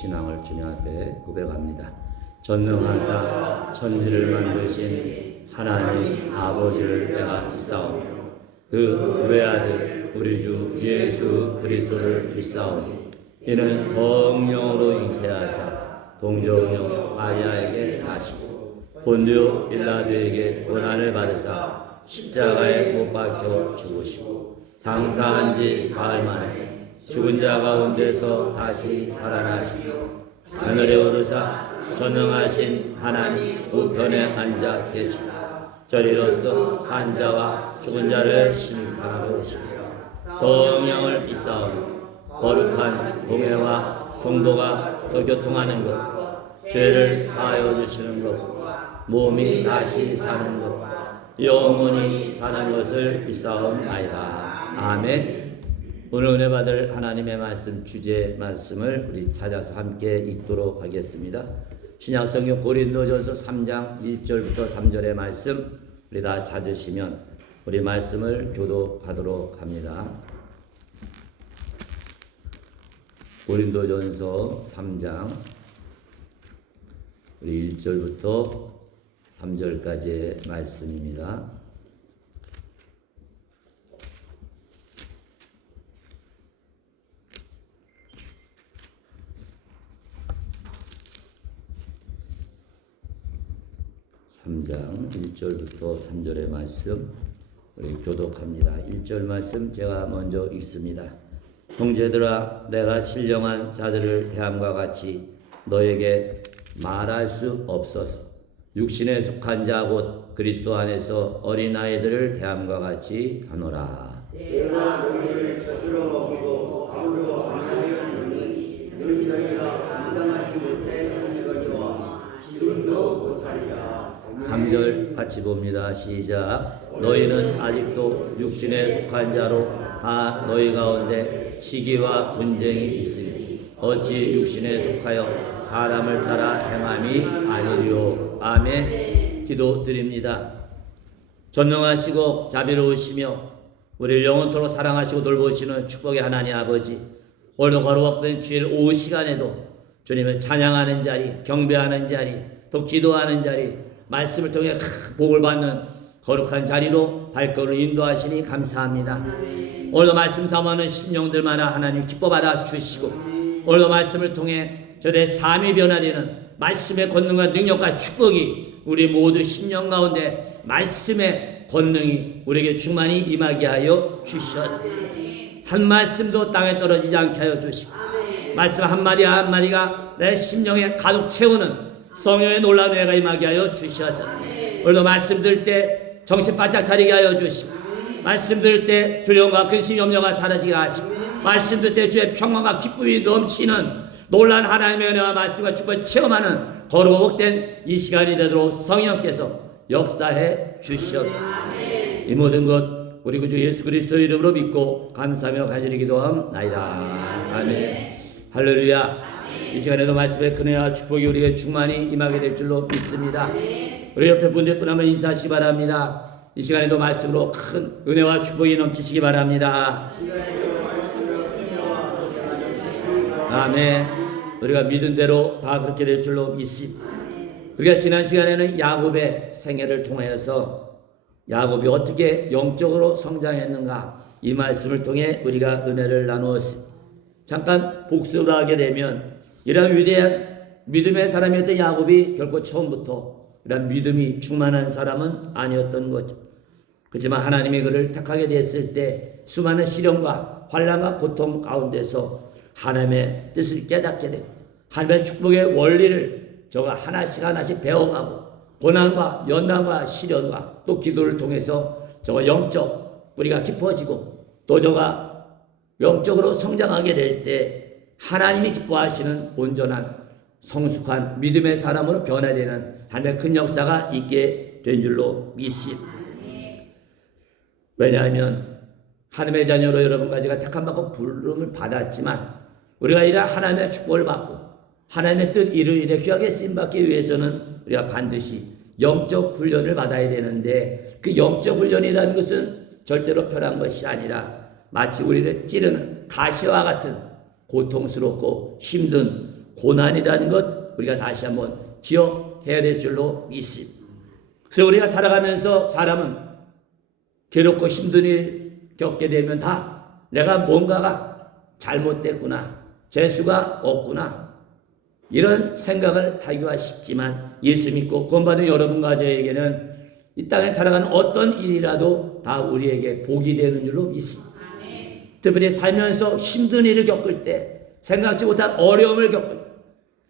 신앙을 주님 앞에 고백합니다. 전능하사 천지를 만드신 하나님 아버지를 내가 믿사오니 그 외아들 우리 주 예수 그리스도를 믿사오니 이는 성령으로 잉태하사 동정녀 마리아에게 나시고 본디오 빌라도에게 고난을 받으사 십자가에 못 박혀 죽으시고 장사한 지 사흘 만에 죽은 자 가운데서 다시 살아나시며 하늘에 오르사 전능하신 하나님 우편에 앉아 계시다. 저리로서 산자와 죽은 자를 심판하러 오시며 성령을 믿사오니 거룩한 공회와 성도가 서교통하는 것, 죄를 사하여 주시는 것, 몸이 다시 사는 것, 영원히 사는 것을 믿사옵나이다. 아멘. 오늘 은혜 받을 하나님의 말씀 주제 말씀을 우리 찾아서 함께 읽도록 하겠습니다. 신약성경 고린도전서 3장 1절부터 3절의 말씀 우리 다 찾으시면 우리 말씀을 교독하도록 합니다. 고린도전서 3장 우리 1절부터 3절까지의 말씀입니다. (3장) 1절부터 3절의 말씀 우리 교독합니다. 1절 말씀 제가 먼저 읽습니다. 형제들아, 내가 신령한 자들을 대함과 같이 너에게 말할 수 없어서 육신에 속한 자 곧 그리스도 안에서 어린아이들을 대함과 같이 하노라. 내가 너희를 젖으로 먹이고 밥으로 안하였느니 너희 너희가 감당하지 못하였으니거니와 지금도 못하리라. 3절 같이 봅니다. 시작. 너희는 아직도 육신에 속한 자로 다 너희 가운데 시기와 분쟁이 있으니 어찌 육신에 속하여 사람을 따라 행함이 아니리요. 아멘. 기도드립니다. 전능하시고 자비로우시며 우리를 영원토록 사랑하시고 돌보시는 축복의 하나님 아버지, 오늘도 거룩한 주일 오후 시간에도 주님을 찬양하는 자리, 경배하는 자리, 또 기도하는 자리, 말씀을 통해 복을 받는 거룩한 자리로 발걸음을 인도하시니 감사합니다. 오늘도 말씀 삼아하는 심령들마다 하나님 기뻐 받아 주시고 오늘도 말씀을 통해 저들의 삶이 변화되는 말씀의 권능과 능력과 축복이 우리 모두 심령 가운데 말씀의 권능이 우리에게 충만히 임하게 하여 주시옵소서. 한 말씀도 땅에 떨어지지 않게 하여 주시고 말씀 한마디 한마디가 내 심령에 가득 채우는 성령의 놀라운 은혜가 임하게 하여 주시옵소서. 오늘도 말씀 들을 때 정신 바짝 차리게 하여 주시고 말씀 들을 때 두려움과 근심 염려가 사라지게 하시고 말씀 들을 때 주의 평강과 기쁨이 넘치는 놀라운 하나님의 은혜와 말씀과 축복을 체험하는 거룩하고 복된 이 시간이 되도록 성령께서 역사해 주시옵소서. 이 모든 것 우리 구주 예수 그리스도 이름으로 믿고 감사하며 간절히 기도함나이다. 아멘. 할렐루야. 이 시간에도 말씀의 은혜와 축복이 우리에게 충만히 임하게 될 줄로 믿습니다. 우리 옆에 분들 분하면 인사하시기 바랍니다. 이 시간에도 말씀으로 큰 은혜와 축복이 넘치시기 바랍니다. 아멘. 우리가 믿은 대로 다 그렇게 될 줄로 믿습니다. 우리가 지난 시간에는 야곱의 생애를 통하여서 야곱이 어떻게 영적으로 성장했는가 이 말씀을 통해 우리가 은혜를 나누었습니다. 잠깐 복습을 하게 되면 이런 위대한 믿음의 사람이었던 야곱이 결코 처음부터 이런 믿음이 충만한 사람은 아니었던 거죠. 그렇지만 하나님이 그를 택하게 됐을 때 수많은 시련과 환난과 고통 가운데서 하나님의 뜻을 깨닫게 되고 하나님의 축복의 원리를 저가 하나씩 배워가고 고난과 연난과 시련과 또 기도를 통해서 저가 영적 뿌리가 깊어지고 또 저가 영적으로 성장하게 될 때 하나님이 기뻐하시는 온전한 성숙한 믿음의 사람으로 변화되는 하나님의 큰 역사가 있게 된 줄로 믿습니다. 왜냐하면 하나님의 자녀로 여러분과 제가 택함받고 부름을 받았지만 우리가 이런 하나님의 축복을 받고 하나님의 뜻 이루기에 귀하게 쓰임받기 위해서는 우리가 반드시 영적 훈련을 받아야 되는데 그 영적 훈련이라는 것은 절대로 편한 것이 아니라 마치 우리를 찌르는 가시와 같은 고통스럽고 힘든 고난이라는 것 우리가 다시 한번 기억해야 될 줄로 믿습니다. 그래서 우리가 살아가면서 사람은 괴롭고 힘든 일 겪게 되면 다 내가 뭔가가 잘못됐구나, 재수가 없구나, 이런 생각을 하기가 쉽지만 예수 믿고 구원받은 여러분과 저에게는 이 땅에 살아가는 어떤 일이라도 다 우리에게 복이 되는 줄로 믿습니다. 특별히 살면서 힘든 일을 겪을 때, 생각지 못한 어려움을 겪을 때,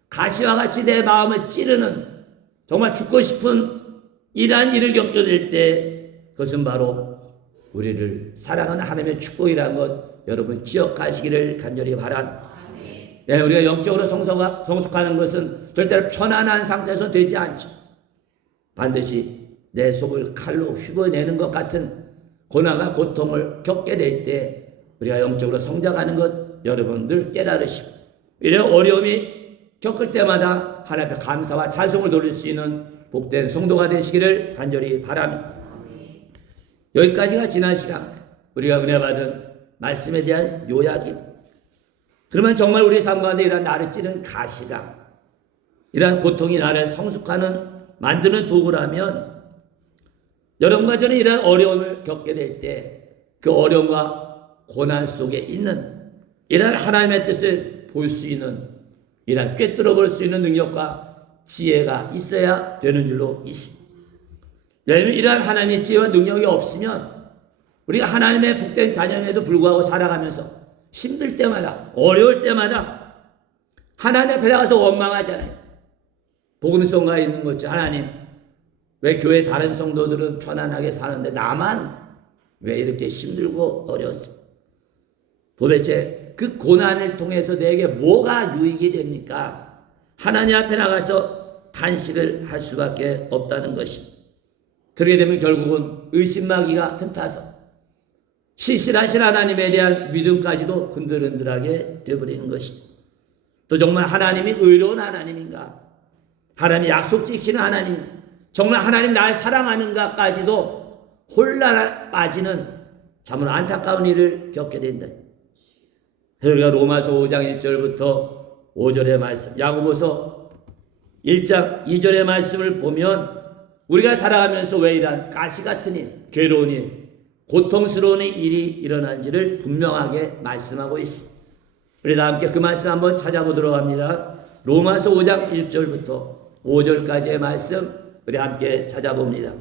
가시와 같이 내 마음을 찌르는 정말 죽고 싶은 이러한 일을 겪게 될 때, 그것은 바로 우리를 사랑하는 하나님의 축복이라는 것 여러분 기억하시기를 간절히 바랍니다. 네, 우리가 영적으로 성숙하는 것은 절대로 편안한 상태에서 되지 않죠. 반드시 내 속을 칼로 휘어내는 것 같은 고난과 고통을 겪게 될 때 우리가 영적으로 성장하는 것 여러분들 깨달으시고, 이런 어려움이 겪을 때마다 하나님 앞에 감사와 찬송을 돌릴 수 있는 복된 성도가 되시기를 간절히 바랍니다. 여기까지가 지난 시간 우리가 은혜 받은 말씀에 대한 요약입니다. 그러면 정말 우리 삶 가운데 이런 나를 찌른 가시가, 이러한 고통이 나를 성숙하는 만드는 도구라면, 여러분과 저는 이런 어려움을 겪게 될 때 그 어려움과 고난 속에 있는 이런 하나님의 뜻을 볼 수 있는, 이런 꿰뚫어 볼 수 있는 능력과 지혜가 있어야 되는 줄로 있습니다. 왜냐하면 이러한 하나님의 지혜와 능력이 없으면 우리가 하나님의 복된 자녀임에도 불구하고 살아가면서 힘들 때마다, 어려울 때마다 하나님 앞에 나가서 원망하잖아요. 복음성가에 있는 거죠. 하나님, 왜 교회 다른 성도들은 편안하게 사는데 나만 왜 이렇게 힘들고 어려웠어? 도대체 그 고난을 통해서 내게 뭐가 유익이 됩니까? 하나님 앞에 나가서 탄식을 할 수밖에 없다는 것입니다. 그렇게 되면 결국은 의심하기가 틈타서 신실하신 하나님에 대한 믿음까지도 흔들흔들하게 되어버리는 것이죠. 또 정말 하나님이 의로운 하나님인가? 하나님이 약속 지키는 하나님, 정말 하나님 날 사랑하는가까지도 혼란에 빠지는 참으로 안타까운 일을 겪게 된다. 우리가 로마서 5장 1절부터 5절의 말씀, 야고보서 1장 2절의 말씀을 보면 우리가 살아가면서 왜 이러한 가시 같은 일, 괴로운 일, 고통스러운 일이 일어난지를 분명하게 말씀하고 있습니다. 우리 다 함께 그 말씀 한번 찾아보도록 합니다. 로마서 5장 1절부터 5절까지의 말씀 우리 함께 찾아봅니다.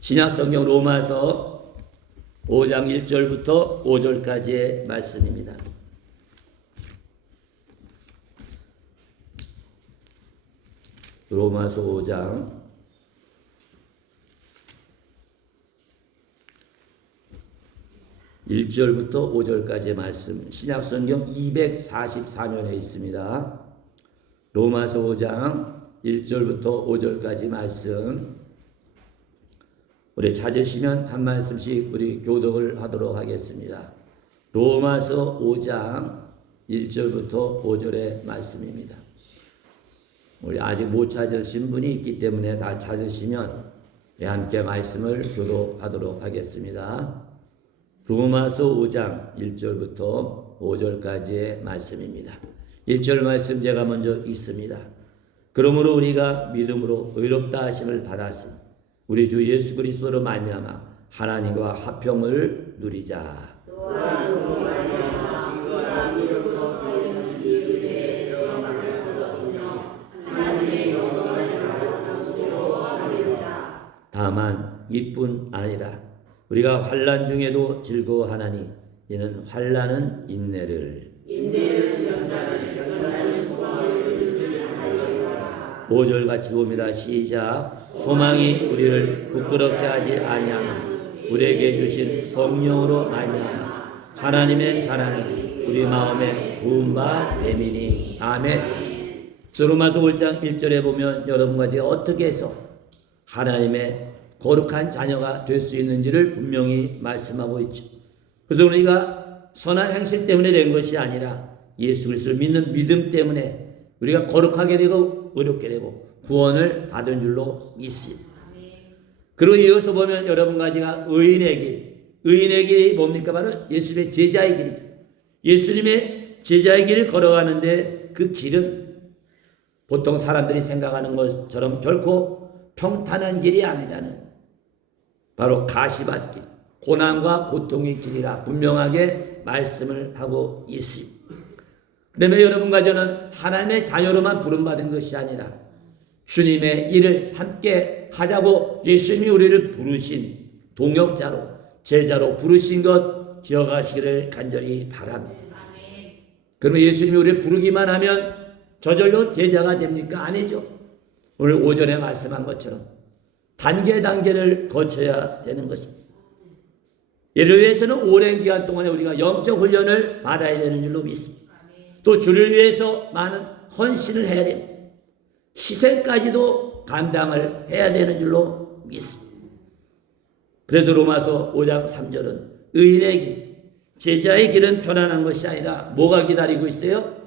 신약성경 로마서 5장 1절부터 5절까지의 말씀입니다. 로마서 5장 1절부터 5절까지의 말씀, 신약성경 244면에 있습니다. 로마서 5장 1절부터 5절까지 말씀, 우리 찾으시면 한 말씀씩 우리 교독을 하도록 하겠습니다. 로마서 5장 1절부터 5절의 말씀입니다. 우리 아직 못 찾으신 분이 있기 때문에 다 찾으시면 함께 말씀을 교독하도록 하겠습니다. 로마서 5장 1절부터 5절까지의 말씀입니다. 1절 말씀 제가 먼저 읽습니다. 그러므로 우리가 믿음으로 의롭다 하심을 받았으니 우리 주 예수 그리스도로 말미암아 하나님과 화평을 누리자. 다만 이뿐 아니라 우리가 환난 중에도 즐거워하나니 이는 환난은 인내를, 인내는 연단을 소망을 5절 같이 봅니다. 시작. 소망이 우리를 부끄럽게 하지 아니하나 우리에게 주신 성령으로 말미암아 하나님의 사랑이 우리 마음에 부은 바 됨이니. 아멘. 로마서 5장 1절에 보면 여러분과 제가 어떻게 해서 하나님의 거룩한 자녀가 될 수 있는지를 분명히 말씀하고 있죠. 그래서 우리가 선한 행실 때문에 된 것이 아니라 예수 그리스도를 믿는 믿음 때문에 우리가 거룩하게 되고 의롭게 되고 구원을 받은 줄로 믿습니다. 그리고 이어서 보면 여러분과 제가 의인의 길, 의인의 길이 뭡니까? 바로 예수님의 제자의 길이죠. 예수님의 제자의 길을 걸어가는데 가운데 그 길은 보통 사람들이 생각하는 것처럼 결코 평탄한 길이 아니라는, 바로 가시밭 길, 고난과 고통의 길이라 분명하게 말씀을 하고 있습니다. 그러면 여러분과 저는 하나님의 자녀로만 부름받은 것이 아니라 주님의 일을 함께 하자고 예수님이 우리를 부르신 동역자로, 제자로 부르신 것 기억하시기를 간절히 바랍니다. 그러면 예수님이 우리를 부르기만 하면 저절로 제자가 됩니까? 아니죠. 오늘 오전에 말씀한 것처럼 단계를 거쳐야 되는 것입니다. 이를 위해서는 오랜 기간 동안에 우리가 영적 훈련을 받아야 되는 줄로 믿습니다. 또 주를 위해서 많은 헌신을 해야 됩니다. 희생까지도 감당을 해야 되는 줄로 믿습니다. 그래서 로마서 5장 3절은 의인의 길, 제자의 길은 편안한 것이 아니라 뭐가 기다리고 있어요?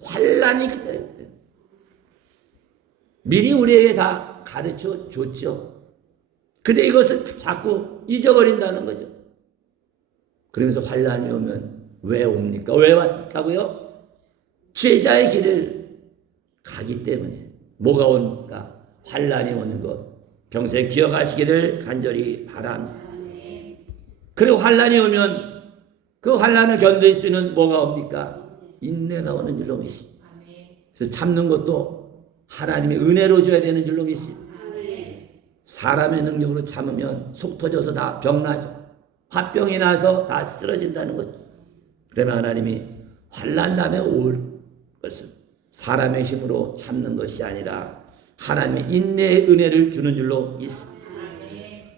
환난이 기다리고 있어요. 미리 우리에게 다 가르쳐 줬죠. 근데 이것을 자꾸 잊어버린다는 거죠. 그러면서 환난이 오면 왜 옵니까? 왜 왔다고요? 제자의 길을 가기 때문에. 뭐가 옵니까? 환난이 오는 것. 평생 기억하시기를 간절히 바랍니다. 그리고 환난이 오면 그 환난을 견딜 수 있는 뭐가 옵니까? 인내가 오는 줄로 믿습니다. 그래서 참는 것도 하나님의 은혜로 줘야 되는 줄로 믿습니다. 사람의 능력으로 참으면 속 터져서 다 병나죠. 화병이 나서 다 쓰러진다는 거죠. 그러면 하나님이 환난 다음에 올 것은 사람의 힘으로 참는 것이 아니라 하나님의 인내의 은혜를 주는 줄로 믿습니다.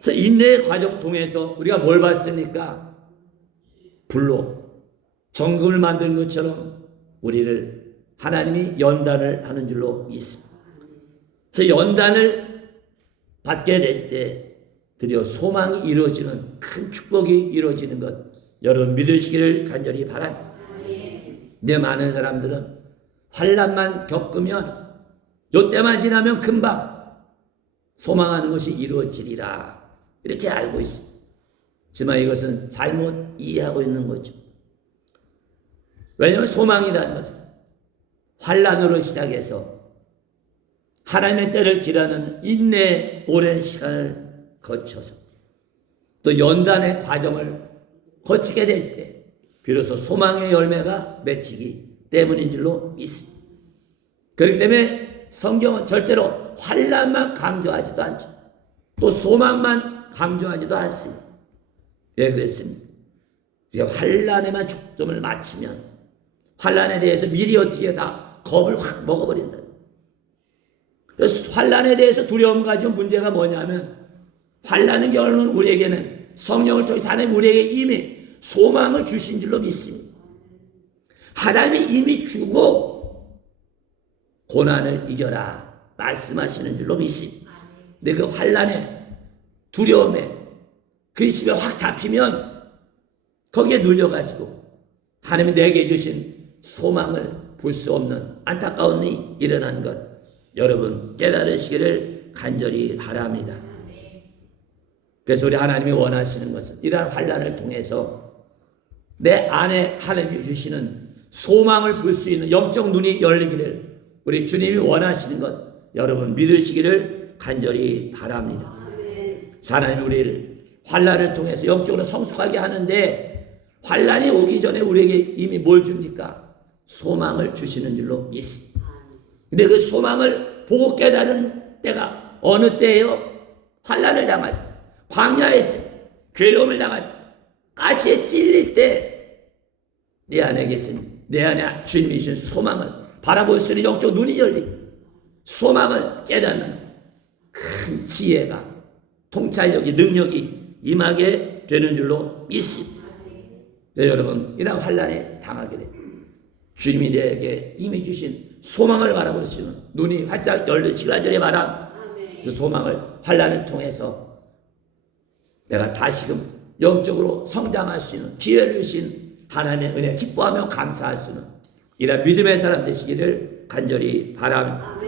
그래서 인내의 과정 통해서 우리가 뭘 받습니까? 불로 정금을 만드는 것처럼 우리를 하나님이 연단을 하는 줄로 믿습니다. 그래서 연단을 받게 될 때 드디어 소망이 이루어지는 큰 축복이 이루어지는 것 여러분 믿으시기를 간절히 바랍니다. 근데 많은 사람들은 환난만 겪으면 요때만 지나면 금방 소망하는 것이 이루어지리라 이렇게 알고 있습니다. 하지만 이것은 잘못 이해하고 있는 거죠. 왜냐하면 소망이라는 것은 환난으로 시작해서 하나님의 때를 기다리는 인내의 오랜 시간을 거쳐서 또 연단의 과정을 거치게 될 때 비로소 소망의 열매가 맺히기 때문인 줄로 믿습니다. 그렇기 때문에 성경은 절대로 환난만 강조하지도 않죠. 또 소망만 강조하지도 않습니다. 왜 그랬습니까? 우리가 환난에만 초점을 맞추면 환난에 대해서 미리 어떻게 다 겁을 확 먹어버린다. 그래서 환난에 대해서 두려움 가지고 문제가 뭐냐면 환난의 결론은 우리에게는 성령을 통해서 하나님 우리에게 이미 소망을 주신 줄로 믿습니다. 하나님이 이미 주고 고난을 이겨라 말씀하시는 줄로 믿습니다. 근데 그 환난에 두려움에 근심에 확 잡히면 거기에 눌려가지고 하나님이 내게 주신 소망을 볼 수 없는 안타까운 일이 일어난 것 여러분 깨달으시기를 간절히 바랍니다. 그래서 우리 하나님이 원하시는 것은 이러한 환난을 통해서 내 안에 하나님이 주시는 소망을 볼 수 있는 영적 눈이 열리기를 우리 주님이 원하시는 것 여러분 믿으시기를 간절히 바랍니다. 하나님이 우리를 환난을 통해서 영적으로 성숙하게 하는데 환난이 오기 전에 우리에게 이미 뭘 줍니까? 소망을 주시는 줄로 믿습니다. 근데 그 소망을 보고 깨달은 때가 어느 때예요? 환난을 당할 때, 광야에서 괴로움을 당할 때, 가시에 찔릴 때 내 안에 계신 내 안에 주님이 주신 소망을 바라볼 수 있는 영적 눈이 열리고 소망을 깨닫는 큰 지혜가 통찰력이 능력이 임하게 되는 줄로 믿습니다. 네, 여러분 이런 환난에 당하게 됩니다. 주님이 내게 이미 주신 소망을 바라볼 수 있는 눈이 활짝 열리시길 간절히 바랍니다. 그 소망을 환난을 통해서 내가 다시금 영적으로 성장할 수 있는 기회를 주신 하나님의 은혜 기뻐하며 감사할 수 있는 이런 믿음의 사람 되시기를 간절히 바랍니다.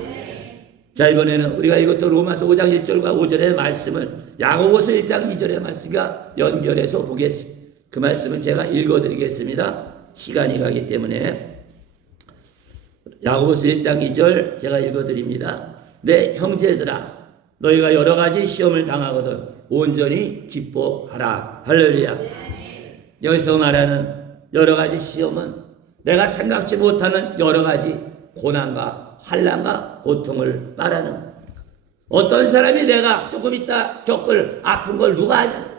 자 이번에는 우리가 이것도 로마서 5장 1절과 5절의 말씀을 야고보서 1장 2절의 말씀과 연결해서 보겠습니다. 그 말씀은 제가 읽어드리겠습니다. 시간이 가기 때문에 야고보서 1장 2절 제가 읽어드립니다. 내 형제들아 너희가 여러 가지 시험을 당하거든 온전히 기뻐하라. 할렐루야. 여기서 말하는 여러 가지 시험은 내가 생각지 못하는 여러 가지 고난과 환난과 고통을 말하는 거예요. 어떤 사람이 내가 조금 있다 겪을 아픈 걸 누가 아냐?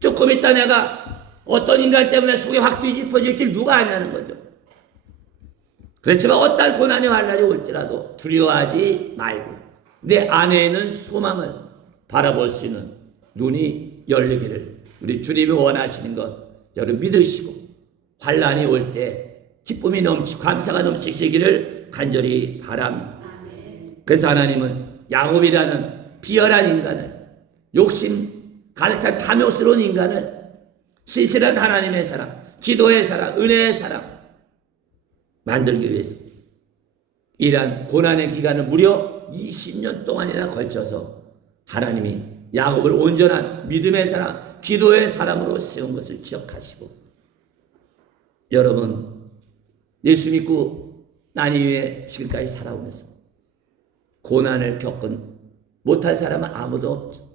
조금 있다 내가 어떤 인간 때문에 속이 확 뒤집어질지 누가 아냐는 거죠. 그렇지만 어떤 고난이 환난이 올지라도 두려워하지 말고 내 안에는 소망을 바라볼 수 있는 눈이 열리기를 우리 주님이 원하시는 것 여러분 믿으시고 환난이 올 때 기쁨이 넘치고 감사가 넘치시기를 간절히 바랍니다. 그래서 하나님은 야곱이라는 비열한 인간을 욕심 가득 찬 탐욕스러운 인간을 신실한 하나님의 사람, 기도의 사람, 은혜의 사람 만들기 위해서 이러한 고난의 기간을 무려 20년 동안이나 걸쳐서 하나님이 야곱을 온전한 믿음의 사람, 기도의 사람으로 세운 것을 기억하시고 여러분 예수 믿고 난 이후에 지금까지 살아오면서 고난을 겪은 못할 사람은 아무도 없죠.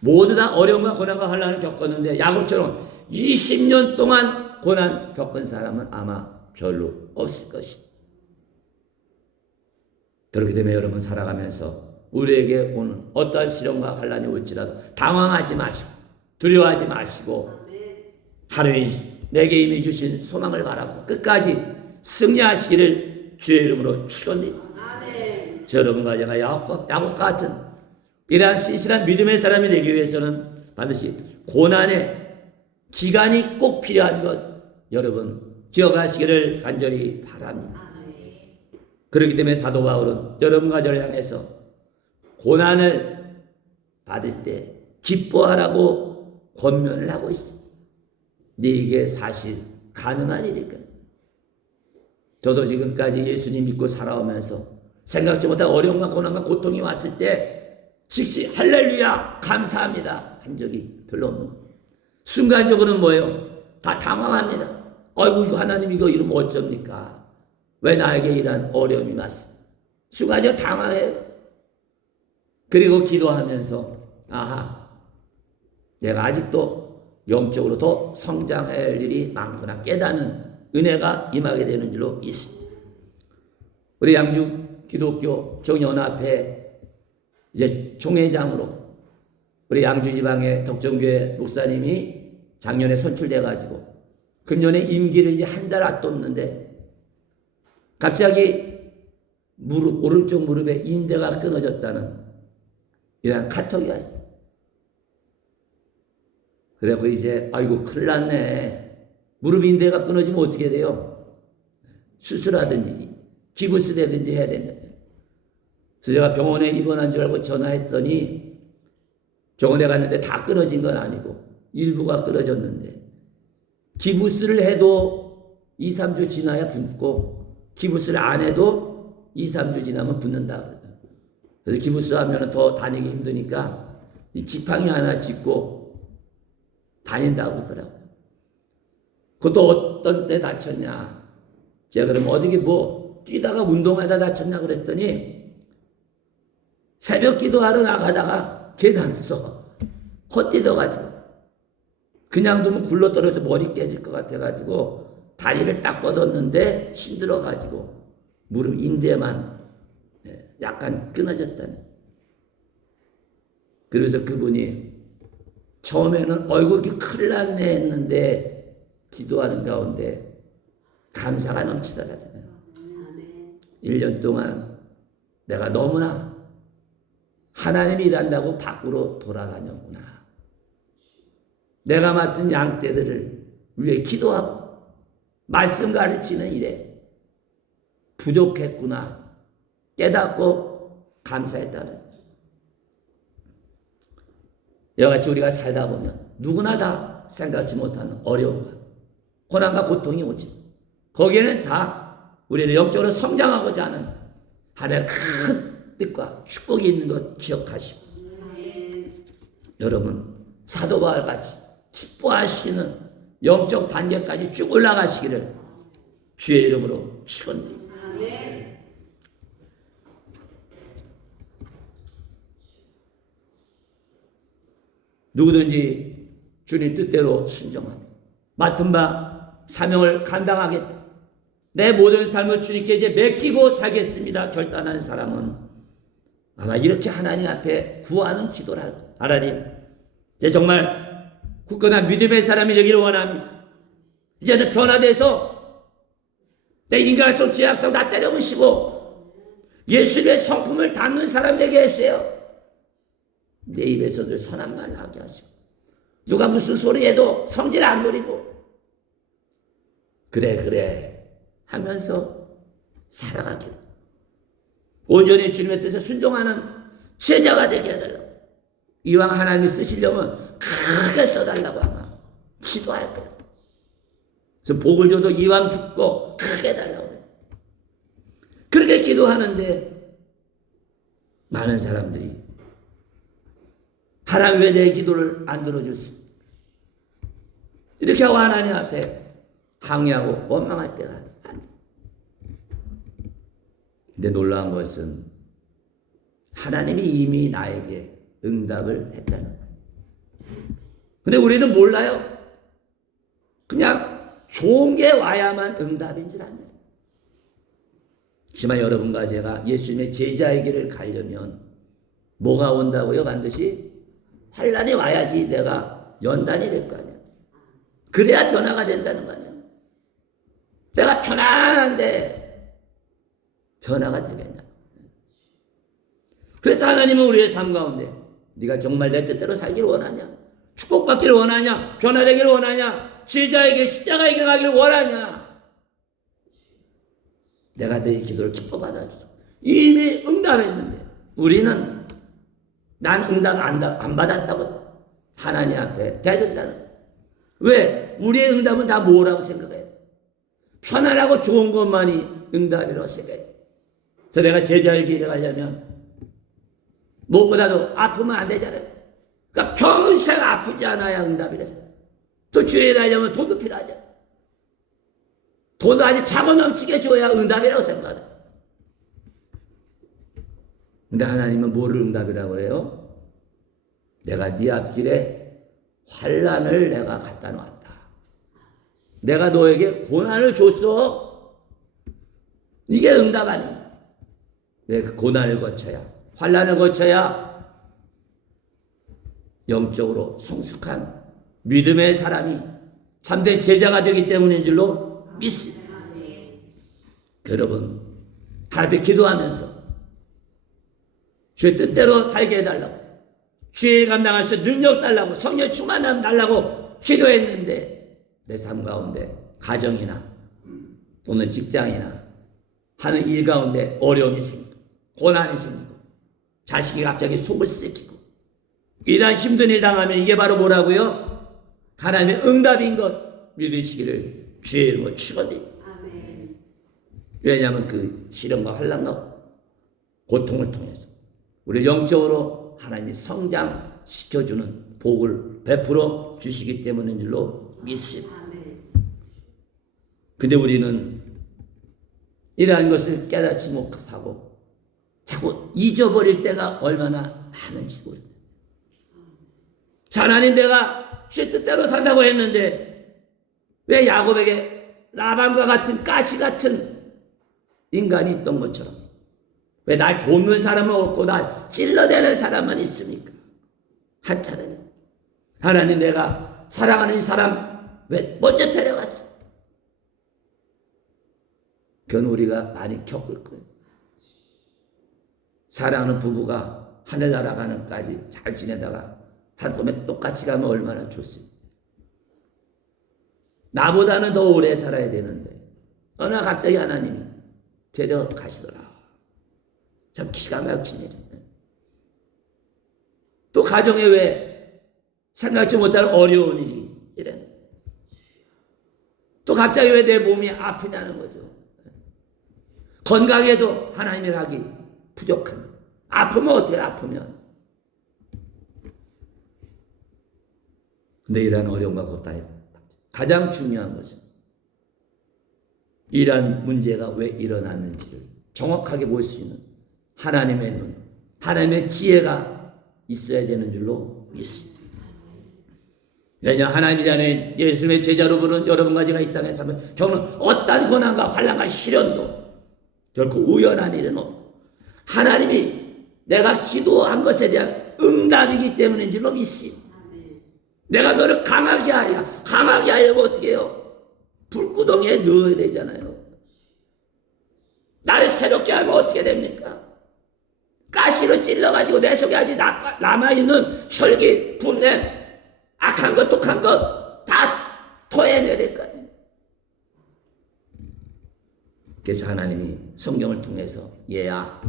모두 다 어려움과 고난과 환난을 겪었는데 야곱처럼 20년 동안 고난 겪은 사람은 아마 별로 없을 것이다. 그렇기 때문에 여러분 살아가면서 우리에게 오는 어떠한 시련과 환난이 올지라도 당황하지 마시고 두려워하지 마시고 하나님이 내게 이미 주신 소망을 바라보고 끝까지 승리하시기를 주의 이름으로 축원드립니다. 저 여러분과 제가 야곱 같은 이러한 신실한 믿음의 사람이 되기 위해서는 반드시 고난의 기간이 꼭 필요한 것 여러분 기억하시기를 간절히 바랍니다. 그렇기 때문에 사도 바울은 여러분과 저를 향해서 고난을 받을 때 기뻐하라고 권면을 하고 있습니다. 이게 사실 가능한 일일까? 저도 지금까지 예수님 믿고 살아오면서 생각지 못한 어려움과 고난과 고통이 왔을 때 즉시 할렐루야 감사합니다 한 적이 별로 없는 거예요. 순간적으로는 뭐예요? 다 당황합니다. 아이고 이거 하나님 이거 이러면 어쩝니까? 왜 나에게 이런 어려움이 왔어? 순간적으로 당황해요. 그리고 기도하면서 아하 내가 아직도 영적으로 더 성장할 일이 많구나 깨닫는 은혜가 임하게 되는 줄로 있습니다. 우리 양주 기독교 종연합회 이제 총회장으로 우리 양주 지방의 덕정교회 목사님이 작년에 선출돼 가지고 금년에 임기를 이제 한 달 앞뒀는데 갑자기 오른쪽 무릎에 인대가 끊어졌다는 이런 카톡이 왔어요. 그래갖고 이제 아이고 큰일 났네. 무릎 인대가 끊어지면 어떻게 돼요? 수술하든지 기부스 되든지 해야 된다. 그래서 제가 병원에 입원한 줄 알고 전화했더니 병원에 갔는데 다 끊어진 건 아니고 일부가 끊어졌는데 기부스를 해도 2, 3주 지나야 붓고 기부스를 안 해도 2, 3주 지나면 붓는다. 그래서 기부스 하면 더 다니기 힘드니까 이 지팡이 하나 짚고 다닌다고 그러더라고요. 그것도 어떤 때 다쳤냐? 제가 그럼 어디 뭐 뛰다가 운동하다 다쳤냐 그랬더니 새벽 기도하러 나가다가 계단에서 헛디뎌가지고 그냥 두면 굴러떨어져서 머리 깨질 것 같아가지고 다리를 딱 뻗었는데 힘들어가지고 무릎 인대만 약간 끊어졌다는. 그래서 그분이 처음에는 어이구 이게 큰일 났네 했는데 기도하는 가운데 감사가 넘치더라고요. 1년 동안 내가 너무나 하나님이 일한다고 밖으로 돌아다녔구나. 내가 맡은 양떼들을 위해 기도하고 말씀 가르치는 일에 부족했구나 깨닫고 감사했다는. 이와같이 우리가 살다 보면 누구나 다 생각지 못하는 어려움과 고난과 고통이 오지. 거기에는 다 우리를 영적으로 성장하고자 하는 하나님의 큰 뜻과 축복이 있는 것 기억하시고 여러분 사도 바울같이 기뻐할 수 있는 영적 단계까지 쭉 올라가시기를 주의 이름으로 축원드립니다. 누구든지 주님 뜻대로 순종하며 맡은 바 사명을 감당하겠다. 내 모든 삶을 주님께 이제 맡기고 살겠습니다. 결단한 사람은 아마 이렇게 하나님 앞에 구하는 기도를 할 거예요. 하나님, 이제 정말 굳건한 믿음의 사람이 되기를 원합니다. 이제는 변화돼서 내 인간성, 죄악성 다 때려부시고 예수님의 성품을 담는 사람 되게 해주세요. 내 입에서 늘 선한 말 나게 하시고 누가 무슨 소리 해도 성질 안 부리고 그래 하면서 살아가기를 온전히 주님의 뜻에 순종하는 제자가 되게 해달라고. 이왕 하나님이 쓰시려면 크게 써달라고 아마 기도할 거예요. 그래서 복을 줘도 이왕 죽고 크게 해달라고 해요. 그렇게 기도하는데 많은 사람들이 하나님 왜 내 기도를 안 들어줄 수 이렇게 하고 하나님 앞에 항의하고 원망할 때가 안 돼. 근데 놀라운 것은 하나님이 이미 나에게 응답을 했다는 거예요. 근데 우리는 몰라요. 그냥 좋은 게 와야만 응답인 줄 아는 거예요. 하지만 여러분과 제가 예수님의 제자의 길을 가려면 뭐가 온다고요? 반드시 환란이 와야지 내가 연단이 될 거 아니야. 그래야 변화가 된다는 거 아니야. 내가 편안한데 변화가 되겠냐. 그래서 하나님은 우리의 삶 가운데 네가 정말 내 뜻대로 살기를 원하냐? 축복받기를 원하냐? 변화되기를 원하냐? 제자에게 십자가에 길 가기를 원하냐? 내가 내 기도를 기뻐 받아주죠. 이미 응답했는데 우리는 난 응답 안 받았다고 하나님 앞에 대든다는 거예요. 왜? 우리의 응답은 다 뭐라고 생각해야 돼? 편안하고 좋은 것만이 응답이라고 생각해. 그래서 내가 제자의 길에 가려면 무엇보다도 아프면 안 되잖아요. 그러니까 평생 아프지 않아야 응답이라서. 또 주에 가려면 돈도 필요하죠. 돈도 아주 차고 넘치게 줘야 응답이라고 생각해. 근데 하나님은 뭐를 응답이라고 해요? 내가 네 앞길에 환난을 내가 갖다 놓았다. 내가 너에게 고난을 줬어. 이게 응답 아닙니까? 왜 그 고난을 거쳐야, 환난을 거쳐야 영적으로 성숙한 믿음의 사람이 참된 제자가 되기 때문인 줄로 믿습니다. 여러분, 하나님 앞에 기도하면서 주의 뜻대로 살게 해달라고, 주의 감당할 수 있는 능력 달라고, 성령 충만함 달라고 기도했는데 내 삶 가운데 가정이나 또는 직장이나 하는 일 가운데 어려움이 생기고 고난이 생기고 자식이 갑자기 속을 썩히고 이런 힘든 일 당하면 이게 바로 뭐라고요? 하나님의 응답인 것 믿으시기를 주의 이름으로 축원드립니다. 왜냐하면 그 시련과 환난과 고통을 통해서 우리 영적으로 하나님이 성장시켜주는 복을 베풀어 주시기 때문인 줄로 믿습니다. 근데 우리는 이러한 것을 깨닫지 못하고 자꾸 잊어버릴 때가 얼마나 많은지 모릅니다. 하나님 내가 주의 뜻대로 산다고 했는데 왜 야곱에게 라반과 같은 가시 같은 인간이 있던 것처럼 왜 날 돕는 사람은 없고 날 찔러대는 사람만 있습니까? 한탄은 하나님 내가 사랑하는 이 사람 왜 먼저 데려갔어? 그건 우리가 많이 겪을 거예요. 사랑하는 부부가 하늘나라 가는까지 잘 지내다가 한꺼번에 똑같이 가면 얼마나 좋습니까? 나보다는 더 오래 살아야 되는데 어느 날 갑자기 하나님이 데려가시더라. 참 기가 막힌 일이에요. 또 가정에 왜 생각지 못할 어려운 일이 이래. 또 갑자기 왜 내 몸이 아프냐는 거죠. 건강에도 하나님의 학이 부족합니다. 아프면 어떻게 아프면. 근데 이러한 어려움과 고통에 가장 중요한 것은 이러한 문제가 왜 일어났는지를 정확하게 볼 수 있는 하나님의 눈, 하나님의 지혜가 있어야 되는 줄로 믿습니다. 왜냐 하나님이 아닌 예수님의 제자로 부른 여러분과 제가 이 땅에 살면 겪는 어떠한 고난과 환난과 시련도 결코 우연한 일은 없고 하나님이 내가 기도한 것에 대한 응답이기 때문인 줄로 믿습니다. 내가 너를 강하게 하랴. 강하게 하려면 어떻게 해요? 불구덩이에 넣어야 되잖아요. 나를 새롭게 하면 어떻게 됩니까? 가시로 찔러가지고 내 속에 아직 남아있는 혈기, 분냄, 악한 것, 독한 것 다 토해내야 될 거 아니에요. 그래서 하나님이 성경을 통해서 얘야,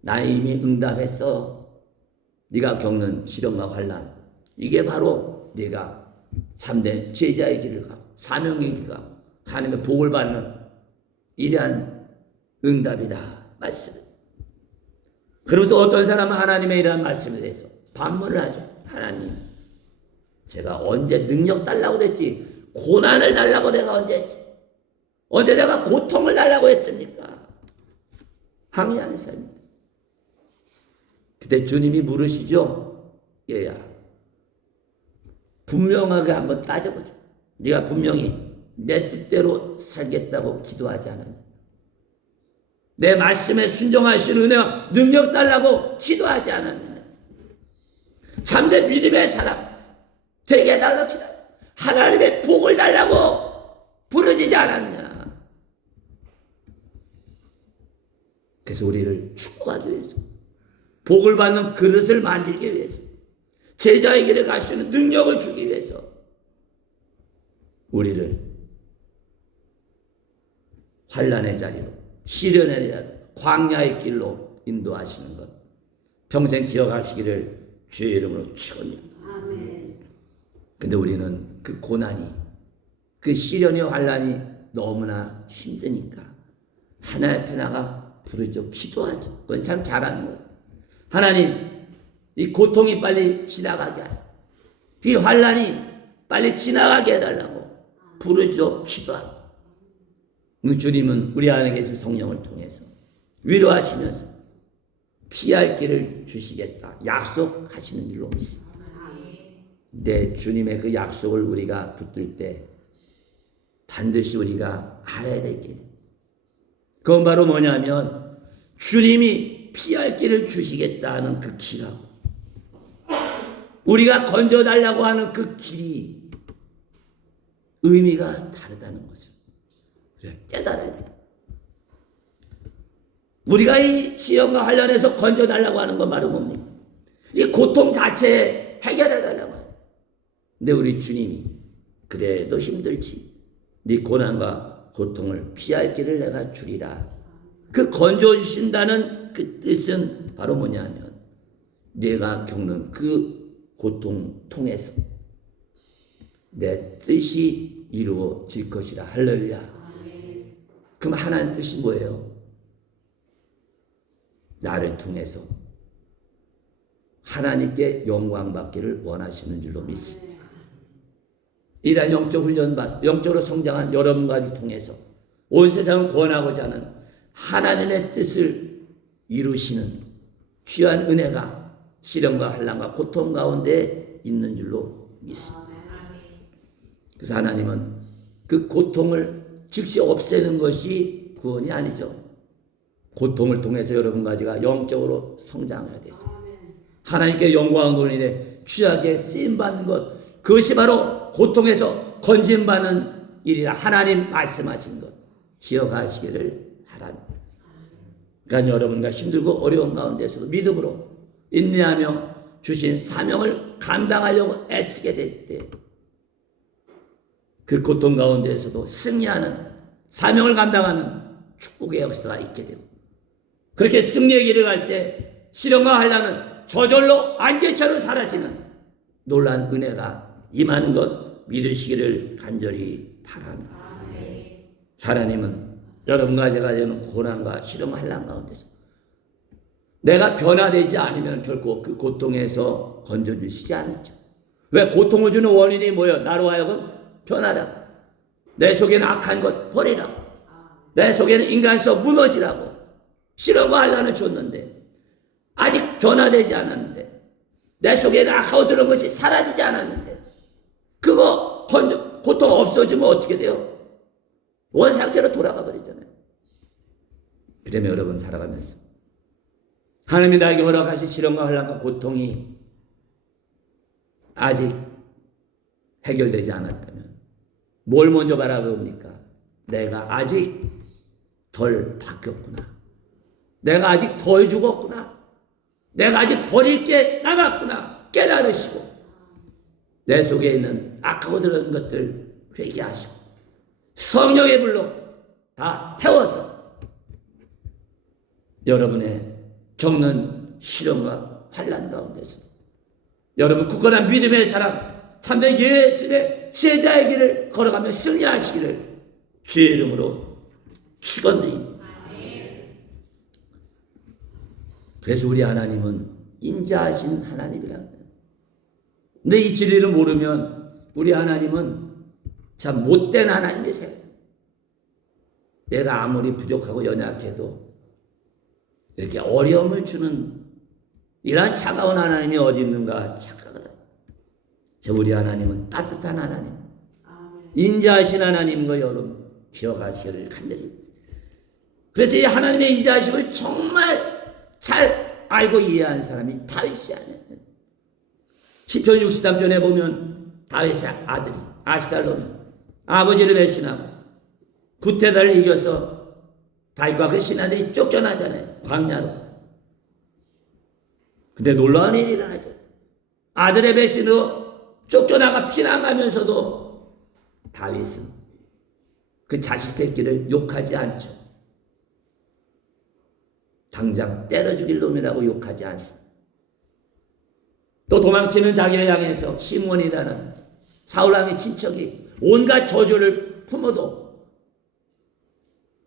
나 이미 응답했어. 네가 겪는 시련과 환난, 이게 바로 네가 참된 제자의 길을 가고 사명의 길을 가고 하나님의 복을 받는 이러한 응답이다 말씀. 그러면 또 어떤 사람은 하나님의 이러한 말씀에 대해서 반문을 하죠. 하나님, 제가 언제 능력 달라고 그랬지 고난을 달라고 내가 언제 했어? 언제 내가 고통을 달라고 했습니까? 항의하는 사람입니다. 그때 주님이 물으시죠. 얘야, 분명하게 한번 따져보자. 네가 분명히 내 뜻대로 살겠다고 기도하지 않았냐? 내 말씀에 순종할 수 있는 은혜와 능력 달라고 기도하지 않았냐? 참된 믿음의 사람 되게 해달라고 기도하지, 하나님의 복을 달라고 부르짖지 않았냐? 그래서 우리를 축복하기 위해서, 복을 받는 그릇을 만들기 위해서, 제자의 길을 갈 수 있는 능력을 주기 위해서 우리를 환난의 자리로, 시련의 자리로, 광야의 길로 인도하시는 것 평생 기억하시기를 주의 이름으로 축원합니다. 근데 우리는 그 고난이, 그 시련의 환난이 너무나 힘드니까 하나 옆에 나가 부르짖어 기도하죠. 그건 참 잘하는 거예요. 하나님, 이 고통이 빨리 지나가게 하세요. 이 환난이 빨리 지나가게 해달라고 부르짖어 기도하고, 주님은 우리 안에 계신 성령을 통해서 위로하시면서 피할 길을 주시겠다 약속하시는 줄로 믿습니다. 내 주님의 그 약속을 우리가 붙들 때 반드시 우리가 알아야 될 게 있습니다. 그건 바로 뭐냐면 주님이 피할 길을 주시겠다는 그 길하고 우리가 건져달라고 하는 그 길이 의미가 다르다는 것을 우리가 깨달아야 돼요. 우리가 이 시험과 관련해서 건져달라고 하는 건 바로 뭡니까? 이 고통 자체에 해결해달라고 해요. 근데 우리 주님이 그래 너 힘들지, 네 고난과 고통을 피할 길을 내가 주리라. 그 건져주신다는 그 뜻은 바로 뭐냐면 내가 겪는 그 고통 통해서 내 뜻이 이루어질 것이라. 할렐루야. 그럼 하나님 뜻이 뭐예요? 나를 통해서 하나님께 영광 받기를 원하시는 줄로 믿습니다. 이러한 영적 훈련 영적으로 성장한 여러분과 통해서 온 세상을 구원하고자 하는 하나님의 뜻을 이루시는 귀한 은혜가 시련과 환난과 고통 가운데 있는 줄로 믿습니다. 그래서 하나님은 그 고통을 즉시 없애는 것이 구원이 아니죠. 고통을 통해서 여러분과 제가 영적으로 성장해야 돼서 하나님께 영광을 돌리되 귀하게 쓰임받는 것, 그것이 바로 고통에서 건짐받는 일이라 하나님 말씀하신 것 기억하시기를 바랍니다. 그러니까 여러분과 힘들고 어려운 가운데서도 믿음으로 인내하며 주신 사명을 감당하려고 애쓰게 될 때 그 고통 가운데서도 승리하는, 사명을 감당하는 축복의 역사가 있게 되고, 그렇게 승리의 길을 갈 때 시련과 환난은 저절로 안개처럼 사라지는 놀라운 은혜가 임하는 것 믿으시기를 간절히 바랍니다. 하나님은 여러분과 제가 되는 고난과 시련과 환난 가운데서 내가 변화되지 않으면 결코 그 고통에서 건져주시지 않죠. 왜? 고통을 주는 원인이 뭐예요? 나로 하여금 변하라. 내 속에는 악한 것 버리라고. 내 속에는 인간성 무너지라고 시련과 환난을 줬는데 아직 변화되지 않았는데 내 속에는 아까워들은 것이 사라지지 않았는데 그거 고통 없어지면 어떻게 돼요? 원상태로 돌아가 버리잖아요. 그러면 여러분 살아가면서 하나님이 나에게 허락하신 시련과 환난과 고통이 아직 해결되지 않았다면 뭘 먼저 바라봅니까? 내가 아직 덜 바뀌었구나. 내가 아직 덜 죽었구나. 내가 아직 버릴 게 남았구나. 깨달으시고 내 속에 있는 아까워 들은 것들 회개하시고 성령의 불로 다 태워서 여러분의 겪는 시련과 환난 가운데서 여러분 굳건한 믿음의 사람 참된 예수의 제자의 길을 걸어가며 승리하시기를 주의 이름으로 축원드립니다. 그래서 우리 하나님은 인자하신 하나님이라는 거예요. 근데 이 진리를 모르면 우리 하나님은 참 못된 하나님이세요. 내가 아무리 부족하고 연약해도 이렇게 어려움을 주는 이러한 차가운 하나님이 어디 있는가 착각을 해요. 우리 하나님은 따뜻한 하나님, 인자하신 하나님인 거 여러분 기억하시기를 간절히. 그래서 이 하나님의 인자하심을 정말 잘 알고 이해한 사람이 다윗이 아니에요. 시편 63편에 보면 다윗의 아들이 압살롬이 아버지를 배신하고 구테다를 이겨서 다윗과 그 신하들이 쫓겨나잖아요. 광야로. 근데 놀라운 일이 일어나죠. 아들의 배신으로 쫓겨나가 피나가면서도 다윗은 그 자식 새끼를 욕하지 않죠. 당장 때려 죽일 놈이라고 욕하지 않습니다. 또 도망치는 자기를 향해서 시므온이라는 사울왕의 친척이 온갖 저주를 품어도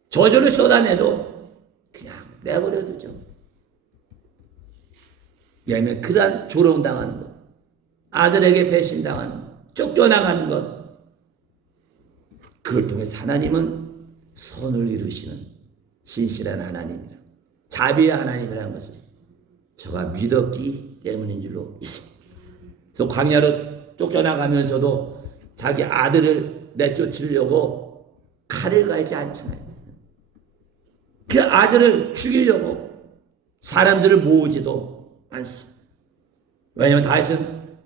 저주를 쏟아내도 그냥 내버려두죠. 왜냐하면 그러한 조롱당하는 것, 아들에게 배신당하는 것, 쫓겨나가는 것, 그걸 통해서 하나님은 선을 이루시는 진실한 하나님이라, 자비의 하나님이라는 것을 저가 믿었기 때문인 줄로 있습니다. 그래서 광야로 쫓겨나가면서도 자기 아들을 내쫓으려고 칼을 갈지 않잖아요. 그 아들을 죽이려고 사람들을 모으지도 않습니다. 왜냐하면 다윗은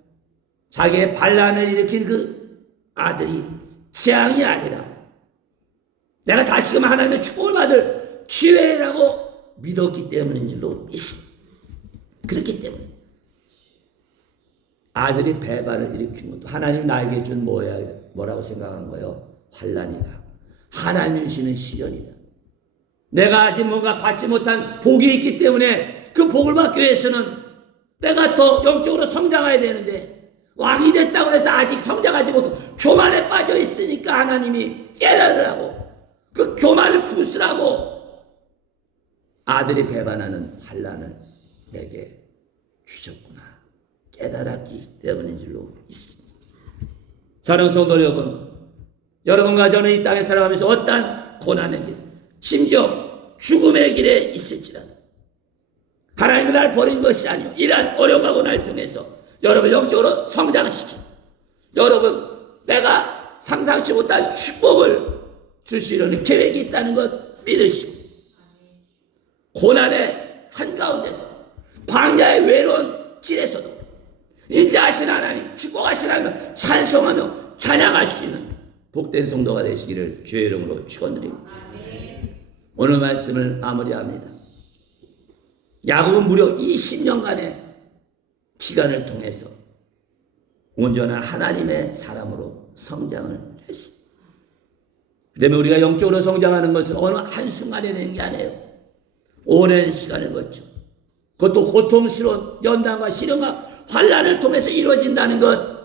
자기의 반란을 일으킨 그 아들이 재앙이 아니라 내가 다시금 하나님의 축복을 받을 기회라고 믿었기 때문인 줄로 있습니다. 그렇기 때문에 아들이 배반을 일으킨 것도 하나님 나에게 준 뭐라고 생각한 거예요? 환난이다. 하나님 주시는 시련이다. 내가 아직 뭔가 받지 못한 복이 있기 때문에 그 복을 받기 위해서는 내가 더 영적으로 성장해야 되는데 왕이 됐다고 해서 아직 성장하지 못하고 교만에 빠져 있으니까 하나님이 깨달으라고 그 교만을 부수라고 아들이 배반하는 환난을 내게 주셨구나 깨달았기 때문인 줄로 있습니다. 사랑하는 성도 여러분, 여러분과 저는 이 땅에 살아가면서 어떠한 고난의 길, 심지어 죽음의 길에 있을지라도 하나님이 날 버린 것이 아니요 이러한 어려움과 고난을 통해서 여러분 영적으로 성장시키고 여러분 내가 상상치 못한 축복을 주시려는 계획이 있다는 것 믿으시고 고난의 한가운데서 광야의 외로운 길에서도 인자하신 하나님 축복하신 하나님을 찬송하며 찬양할 수 있는 복된 성도가 되시기를 주의 이름으로 축원드립니다. 오늘 말씀을 마무리합니다. 야곱은 무려 20년간의 기간을 통해서 온전한 하나님의 사람으로 성장을 했습니다. 그다음에 우리가 영적으로 성장하는 것은 어느 한순간에 되는 게 아니에요. 오랜 시간을 거쳐 그것도 고통스러운 연단과 시련과 환난을 통해서 이루어진다는 것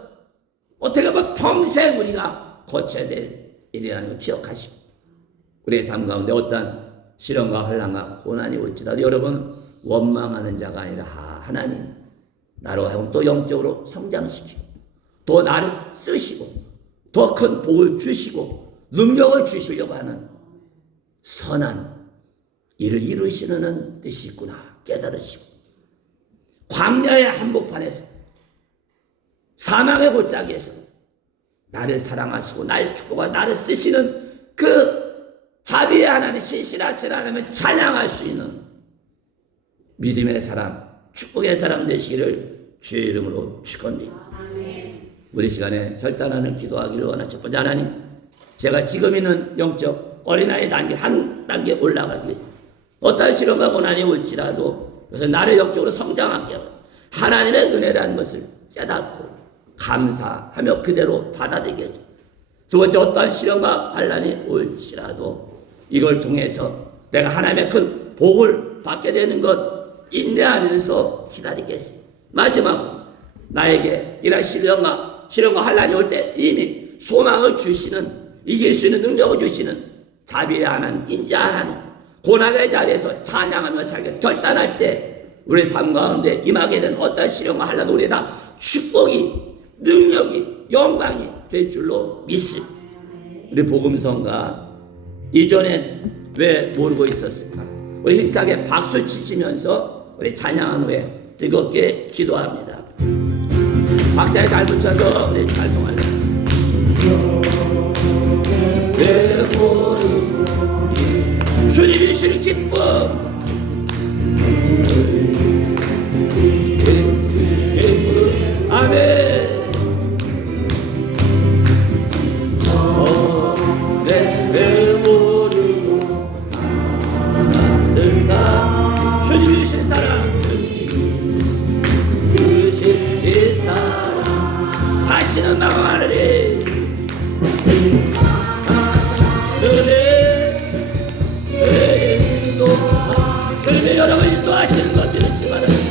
어떻게 보면 평생 우리가 거쳐야 될 일이라는 걸 기억하시고 우리의 삶 가운데 어떠한 시련과 환난과 고난이 올지라도 여러분 원망하는 자가 아니라 하나님 나로 하여금 또 영적으로 성장시키고 더 나를 쓰시고 더 큰 복을 주시고 능력을 주시려고 하는 선한 일을 이루시는 뜻이 있구나 깨달으시고, 광야의 한복판에서 사망의 골짜기에서 나를 사랑하시고 날 축복하고 나를 쓰시는 그 자비의 하나님, 신실하신 하나님을 찬양할 수 있는 믿음의 사람, 축복의 사람 되시기를 주의 이름으로 축원합니다. 우리 시간에 결단하는 기도하기를 원하는 첫 번째, 하나님, 제가 지금 있는 영적 어린아이 단계 한 단계 올라가기 위해서 어떠한 시련과 고난이 올지라도 그래서 나를 영적으로 성장하게 하고 하나님의 은혜라는 것을 깨닫고 감사하며 그대로 받아들이겠습니다. 두 번째, 어떠한 시련과 환난이 올지라도 이걸 통해서 내가 하나님의 큰 복을 받게 되는 것 인내하면서 기다리겠습니다. 마지막으로 나에게 이런 시련과 환난이 올 때 이미 소망을 주시는, 이길 수 있는 능력을 주시는 자비의 하나님, 인자 하나님, 고난의 자리에서 찬양하며 살겠습니다. 결단할 때 우리 삶 가운데 임하게 된 어떤 시련과 환난, 우리 다 축복이, 능력이, 영광이 될 줄로 믿습니다. 우리 복음성가 이전엔 왜 모르고 있었을까? 우리 힘차게 박수 치시면서 우리 찬양한 후에 뜨겁게 기도합니다. 박자에 잘 붙여서 우리 찬송할래. 왜 모르고 주님이 주는 기쁨, 아멘. 왜 모르고 살았을까? 주님이 주신 사랑, 주신 이 사랑 다시는 망하리니 주님이 여러분 인도하시는 것 믿으시기 바랍니다.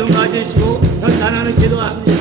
좀 봐주시고 결단하는 기도합니다.